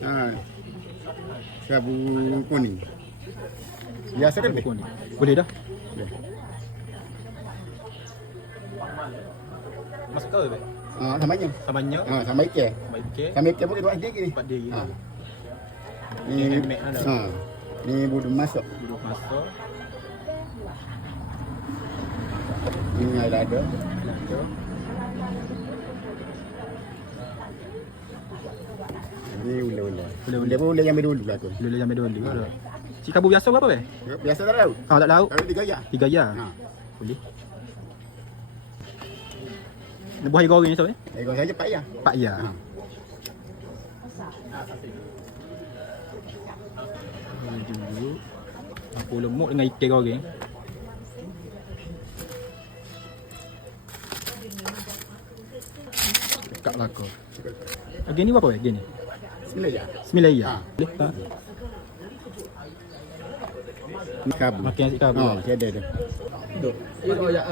Ha. Sabu kuning. Biasa kan? Buku ni. Boleh dah. Boleh. Masuk kau ke? Ha, sama je. Samanya. Ha, sama ikan. Baik ke? Sama ikan pun dua sedikit ni. Empat diri. Ha. Ni Ni handmade lah dah. Ha. Ni budu masuk. Duduk masuk. Ini ada ada. Ini ula-ula. Ula-ula. Ula pun ula yang dulu lah tu. Dulu yang dulu. Si kabu biasa berapa weh? Biasa tak tahu. Ah tak tahu. Kalau tiga ya. Tiga ya. Ha. Boleh. Ni buah goreng ni siapa? Ekor saja pak ya. Pak ya. Ha. Dulu. Aku lemuk dengan ikan goreng. Dekat lah kau. Harga ni berapa weh? Harga Sembilan ya. Sembilan ya. Boleh tak? Oh, dia ada. Duduk. Ya, ya.